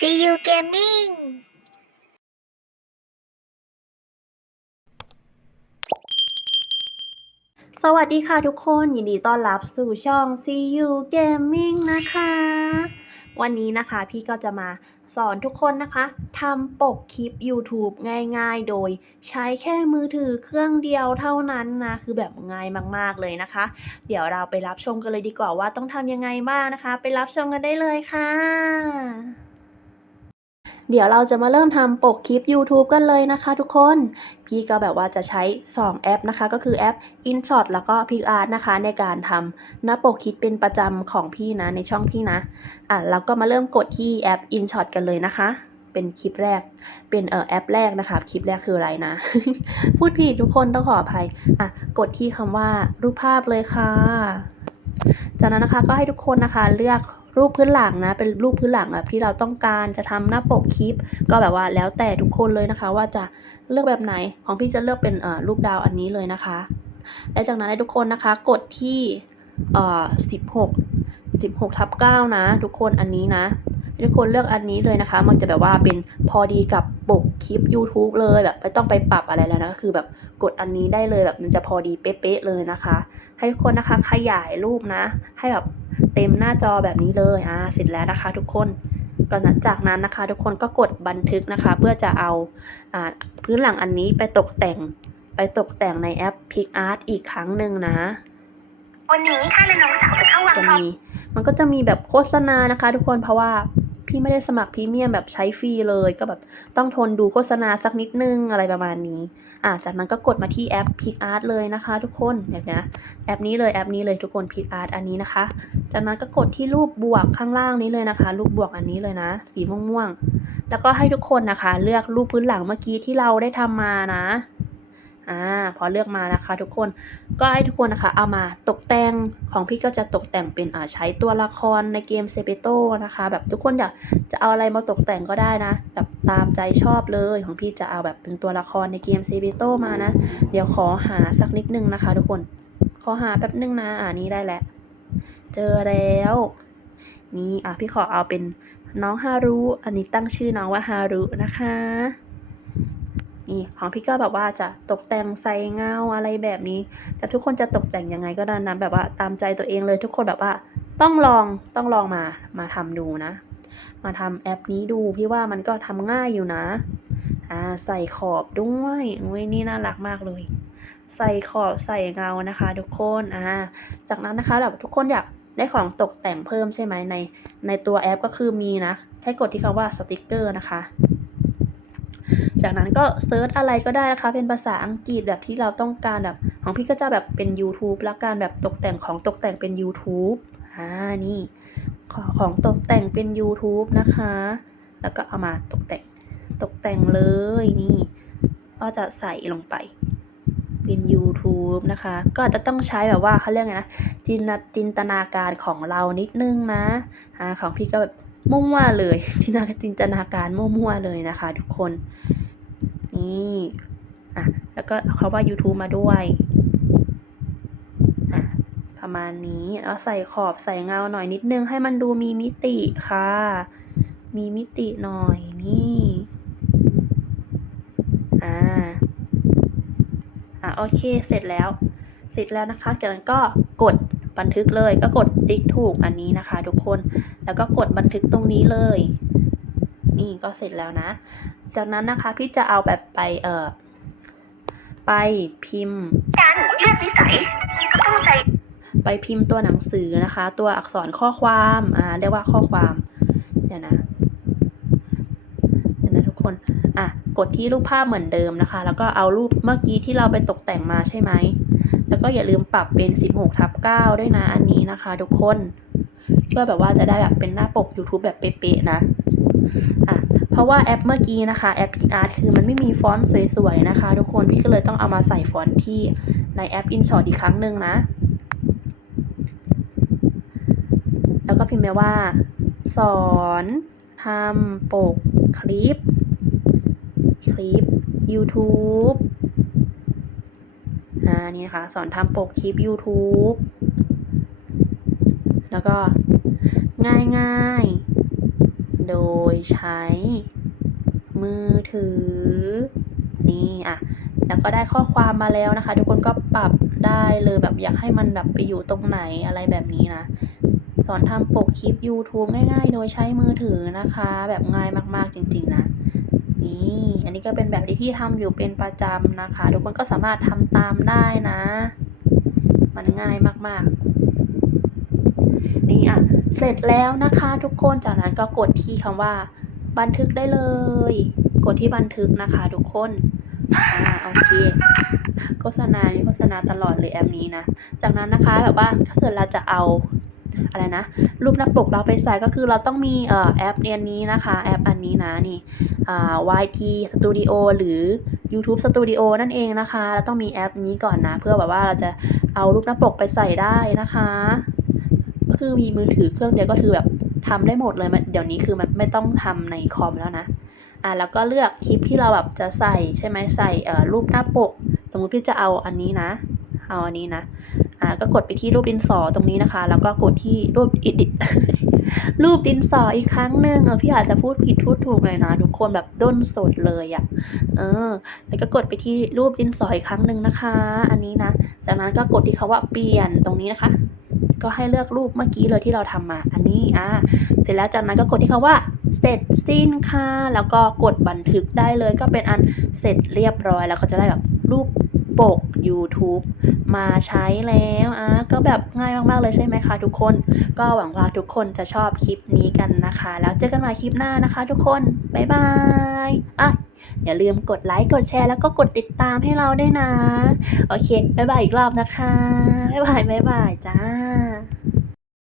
See you gaming สวัสดีค่ะทุกคนยินดีต้อนรับสู่ช่อง CU Gaming นะคะ วันนี้นะคะพี่ก็จะมาสอนทุกคนนะคะทำปกคลิป YouTube ง่ายๆ โดยใช้แค่มือถือเครื่องเดียวเท่านั้นนะ คือแบบง่ายมากๆเลยนะคะ เดี๋ยวเราไปรับชมกันเลยดีกว่าว่าต้องทำยังไงบ้างนะคะ ไปรับชมกันได้เลยค่ะ เดี๋ยวเราจะมาเริ่มทำปกคลิป YouTube กันเลยนะคะทุกคน พี่ก็แบบว่าจะใช้ 2 แอปนะคะ ก็คือแอป InShot แล้วก็ PicArt นะคะ ในการทำหน้าปกคลิปเป็นประจำของพี่นะในช่องพี่นะอะเราก็มาเริ่มกดที่แอป InShot กันเลยนะคะ เป็นคลิปแรก เป็นเอ่อแอปแรกนะคะ คลิปแรกคืออะไรนะ พูดผิดทุกคนต้องขออภัยอะกดที่คำว่ารูปภาพเลยค่ะจากนั้นนะคะก็ให้ทุกคนนะคะเลือก รูปพื้นหลังนะ เป็นรูปพื้นหลังแบบที่เราต้องการจะทำหน้าปกคลิป ก็แบบว่าแล้วแต่ทุกคนเลยนะคะ ว่าจะเลือกแบบไหนของพี่จะเลือกเป็นรูปดาวอันนี้เลยนะคะ และจากนั้นให้ทุกคนนะคะกดที่เอ่อ16 16ทับ9นะ ทุกคนอันนี้นะให้ทุกคนเลือกอันนี้เลยนะคะ มันจะแบบว่าเป็นพอดีกับปกคลิป YouTube เลยแบบไม่ต้องไปปรับอะไรแล้วนะก็คือแบบกดอันนี้ได้เลยแบบมันจะพอดีเป๊ะๆเลยนะคะ ให้ทุกคนนะคะขยายรูปนะ ให้แบบ เต็มหน้าจอแบบนี้เลยอ่าเสร็จแล้วนะคะทุกคนก็จากนั้นนะคะ ทุกคนก็กดบันทึกนะคะ เพื่อจะเอาอ่าพื้นหลังอันนี้ไปตกแต่งไปตกแต่งในแอป PicArt อีกครั้งหนึ่งนะวันนี้ข้าและน้องสาวจะเข้าวังจะทอง มีมันก็จะมีแบบโฆษณานะคะ ทุกคนเพราะว่า พี่ไม่ได้สมัครพรีเมียมแบบใช้ฟรีเลย ก็แบบต้องทนดูโฆษณาสักนิดนึงอะไรประมาณนี้อ่าจากนั้นก็กดมาที่แอป PicArt เลยนะคะ ทุกคนแบบนี้นะแอปนี้เลยแอปนี้เลยทุกคน PicArt อันนี้นะคะ จากนั้นก็กดที่รูปบวกข้างล่างนี้เลยนะคะ รูปบวกอันนี้เลยนะ สีม่วงๆแล้วก็ให้ทุกคนนะคะ เลือกรูปพื้นหลังเมื่อกี้ที่เราได้ทำมานะ อ่าพอเลือกมานะคะ ทุกคนก็ให้ทุกคนนะคะ เอามาตกแต่งของพี่ก็จะตกแต่งเป็นอ่าใช้ตัวละครในเกมเซเปโตนะคะ แบบทุกคนอยากจะเอาอะไรมาตกแต่งก็ได้นะ แบบตามใจชอบเลยของพี่จะเอาแบบเป็นตัวละครในเกมเซเปโตมานะ เดี๋ยวขอหาสักนิดนึงนะคะ ทุกคนขอหาแป๊บนึงนะอ่านี้ได้แล้วเจอแล้วนี่อะพี่ขอเอาเป็นน้องฮารุ อันนี้ตั้งชื่อน้องว่าฮารุนะคะ นี่ของพี่ก็แบบว่าจะตกแต่งใส่เงาอะไรแบบนี้ แต่ทุกคนจะตกแต่งยังไงก็ได้นะแบบว่าตามใจตัวเองเลยทุกคนแบบว่าต้องลองต้องลองมามาทำดูนะ มาทำแอปนี้ดูพี่ว่ามันก็ทำง่ายอยู่นะอ่าใส่ขอบด้วยอุ้ยนี่น่ารักมากเลย ใส่ขอบใส่เงานะคะ ทุกคนอ่าจากนั้นนะคะแบบทุกคนอยากได้ของตกแต่งเพิ่มใช่ไหมในในตัวแอปก็คือมีนะแค่กดที่คำว่าสติกเกอร์นะคะ จากนั้นก็เซิร์ชอะไรก็ได้นะคะ เป็นภาษาอังกฤษแบบที่เราต้องการแบบของพี่ก็จะแบบเป็น YouTube แล้วการแบบตกแต่งของตกแต่งเป็น YouTube อ่านี่ขอของตกแต่งเป็น YouTube นะคะ แล้วก็เอามาตกแต่งตกแต่งเลยนี่ก็จะใส่ลงไปเป็น YouTube นะคะ ก็จะต้องใช้แบบว่าเขาเรียกไงนะจินตจินตนาการของเรานิดนึงนะอ่าของพี่ก็แบบ มั่วๆเลยจินตนาจินตนาการมั่วๆเลยนะคะ ทุกคน นี่อะแล้วก็เอาว่า YouTube มาด้วยอะประมาณนี้แล้วใส่ขอบใส่เงาหน่อยนิดนึงให้มันดูมีมิติค่ะ มีมิติหน่อยนี่อ่าอะโอเคเสร็จแล้ว เสร็จแล้วนะคะจากนั้นก็กด บันทึกเลยก็กดติ๊กถูกอันนี้นะคะทุกคนแล้วก็กดบันทึกตรงนี้เลย นี่ก็เสร็จแล้วนะ จากนั้นนะคะพี่จะเอาแบบไปเอ่อไปพิมพ์การเลือกนิสัยก็ต้องใจไปพิมพ์ตัวหนังสือนะคะ ตัวอักษรข้อความอ่าเรียกว่าข้อความเดี๋ยวนะเดี๋ยวนะทุกคนอะกดที่รูปภาพเหมือนเดิมนะคะ แล้วก็เอารูปเมื่อกี้ที่เราไปตกแต่งมาใช่ไหม แล้วก็อย่าลืมปรับเป็น 16ทับ9ด้วยนะอันนี้นะคะทุกคนเพื่อแบบว่าจะได้แบบเป็นหน้าปก YouTube แบบเป๊ะๆนะอะเพราะว่าแอปเมื่อกี้นะคะแอป PicArt คือมันไม่มีฟอนต์สวยๆนะคะ ทุกคนพี่ก็เลยต้องเอามาใส่ฟอนต์ที่ในแอป InShot อีกครั้งหนึ่งนะ แล้วก็พิมพ์ไปว่า สอนทำปกคลิป คลิป YouTube อ่านี่นะคะ สอนทำปกคลิป YouTube แล้วก็ง่ายง่ายๆ โดยใช้ มือถือ นี่อะ แล้วก็ได้ข้อความมาแล้วนะคะ ทุกคนก็ปรับได้เลยแบบอยากให้มันแบบไปอยู่ตรงไหนอะไรแบบนี้นะ สอนทำปกคลิป YouTube ง่ายๆ โดยใช้มือถือนะคะ แบบง่ายมากๆจริง ๆ นะ นี่อันนี้ก็เป็นแบบที่พี่ทำอยู่เป็นประจำนะคะ ทุกคนก็สามารถทำตามได้นะ มันง่ายมากๆ นี่อะ เสร็จแล้วนะคะทุกคน จากนั้นก็กดที่คำว่า บันทึกได้เลย กดที่บันทึกนะคะ ทุกคนอ่าโอเคโฆษณามีโฆษณาตลอดเลยแอปนี้นะ จากนั้นนะคะแบบว่าถ้าเกิดเราจะเอา อะไรนะรูปหน้าปกเราไปใส่ก็คือเราต้องมีเอ่อแอปเรียนนี้นะคะ แอปอันนี้นะนี่อ่า YT Studio หรือ YouTube Studio นั่นเองนะคะเราต้องมีแอปนี้ก่อนนะ เพื่อแบบว่าเราจะเอารูปหน้าปกไปใส่ได้นะคะ ก็คือมีมือถือเครื่องเดียวก็คือแบบทำได้หมดเลยเดี๋ยวนี้คือมันไม่ต้องทำในคอมแล้วนะอ่าแล้วก็เลือกคลิปที่เราแบบจะใส่ใช่ไหมใส่เอ่อรูปหน้าปก สมมติพี่จะเอาอันนี้นะ เอาอันนี้นะ อ่าก็กดไปที่รูปดินสอตรงนี้นะคะ แล้วก็กดที่รูปอิดิรูปดินสออีกครั้งหนึ่งพี่อาจจะพูดผิดพูดถูกเลยนะทุกคนแบบด้นสดเลยอะ่ะเออ แล้วก็กดไปที่รูปดินสออีกครั้งหนึ่งนะคะ อันนี้นะ จากนั้นก็กดที่คาว่าเปลี่ยนตรงนี้นะคะ ก็ให้เลือกรูปเมื่อกี้เลยที่เราทำมา อันนี้อ่าเสร็จแล้วจากนั้นก็กดที่คาว่าเสร็จสิ้นค่ะ แล้วก็กดบันทึกได้เลย ก็เป็นอันเสร็จเรียบร้อย แล้วก็จะได้แบบรูป ปก YouTube มาใช้แล้วอะก็แบบง่ายมากๆเลยใช่ไหมคะทุกคน ก็หวังว่าทุกคนจะชอบคลิปนี้กันนะคะ แล้วเจอกันใหม่คลิปหน้านะคะ ทุกคน บ๊ายบายอะอย่าลืมกดไลค์ กดแชร์ แล้วก็กดติดตามให้เราด้วยนะ โอเค บ๊ายบายอีกรอบนะคะ บ๊ายบาย บ๊ายบายจ้า